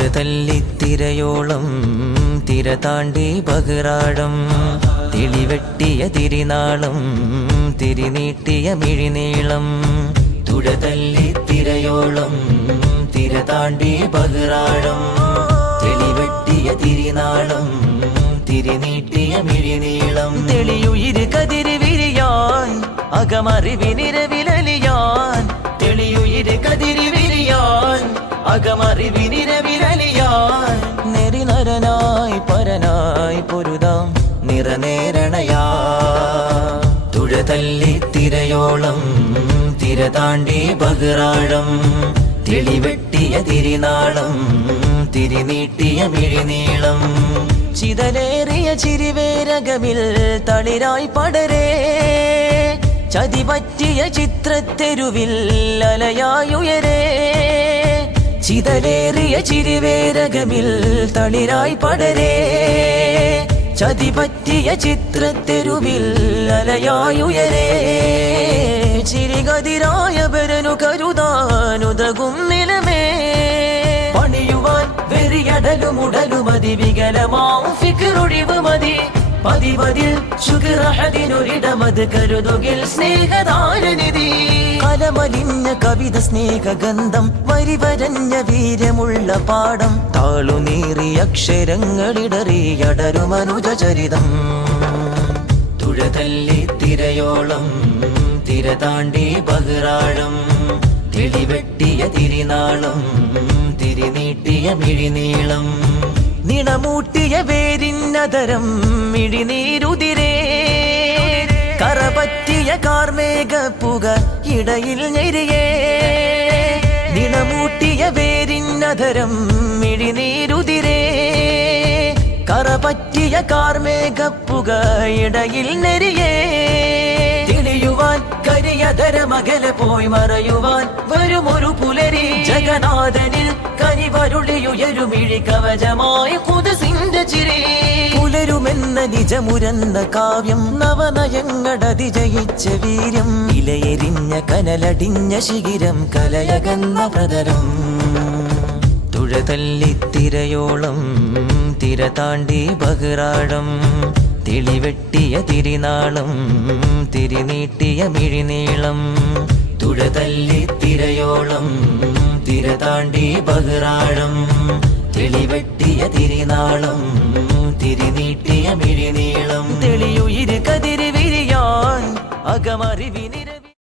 തുഴതല്ലിത്തിരയോളം തിര താണ്ടി ബഹ്റാടം തെളിവെട്ടിയ തിരിനാളം തിരിനീട്ടിയ മിഴിനീളം തുഴതല്ലിത്തിരയോളം തിര താണ്ടി ബഹ്റാടം തെളിവെട്ടിയ തിരിനാളം തിരിനീട്ടിയ മിഴിനീളം തെളിയുയിര് കതിര് വിരിയാൻ അകമറിവിനിരവിലലിയാൻ തെളിയുയിര് കതിര് വിരിയാൻ അകമറിവിനിരവിലലിയാൻ നെറിനരനായി പരനായി പൊരുതാം നിറനേരണയാ തുഴതല്ലിത്തിരയോളം തിര താണ്ടി ബഹ്റാടം തെളിവെട്ടിയ തിരിനാളം തിരിനീട്ടിയ മിഴിനീളം ചിതലേറിയ ചിരിവേരകമിൽ തളിരായി പടരേ ചതിപറ്റിയ ചിത്രത്തെരുവിൽ അലയായുയരേ ചിതലേറിയ ചിരിവേരകമിൽ തളിരായി പടരേ ചതിപറ്റിയ ചിത്രത്തെരുവിൽ അലയായുയരേ ചിരികതിരായ ബരനു കരുതാനുതകും നിലമേ പണിയുവാൻ വെറിയടലുമുടലുമതി വികലമാം ഫിക്റൊഴിവ് മതി പതിവതിൽ ശുക്രഹദിനൊരിടമത് കരുതുകിൽ സ്നേഹദാരനിധി കലമലിഞ്ഞ കവിത സ്നേഹഗന്ധം വരിവരഞ്ഞ വീര്യമുള്ള പാഠം താളുനീറിയ അക്ഷരങ്ങളിടറിയടരുമനുജചരിതം തുഴതല്ലിത്തിരയോളം തിര താണ്ടി ബഹ്റാടം തെളിവെട്ടിയ തിരിനാളം തിരിനീട്ടിയ മിഴിനീളം നിണമൂട്ടിയ വേരിന്നതരം മിഴിനീരുതിരേ കറപറ്റിയ കാർമേഘപ്പുക ഇടയിൽ ഞെരിയേ നിണമൂട്ടിയ വേരിന്നതരം മിഴിനീരുതിരേ കറപറ്റിയ കാർമേഘപ്പുക ഇടയിൽ നെരിയേ തെളിയുവാൻ കരിയതരമകലെ പോയി മറയുവാൻ വരുമൊരു പുലരി ജഗന്നാഥനിൽ കനിവരുളിയുയരുമിഴി കവചമായി കുദസിന്റെ ചിരി പുലരുമെന്ന നിജമുരന്ന കാവ്യം നവനയങ്ങളതിജയിച്ച വീര്യം ഇലയെരിഞ്ഞ കനലടിഞ്ഞ ശിഖിരം കലയകന്ന പ്രതരം തുഴതല്ലിത്തിരയോളം തിര താണ്ടി ബഹ്റാടം തെളിവെട്ടിയ തിരിനാളം തിരിനീട്ടിയ മിഴിനീളം തുഴതല്ലിത്തിരയോളം തിര താണ്ടി ബഹ്റാടം തെളിവെട്ടിയ തിരിനാളം തിരിനീട്ടിയ മിഴിനീളം തെളിയുയിര് കതിര് വിരിയാൻ അകമറിവിനി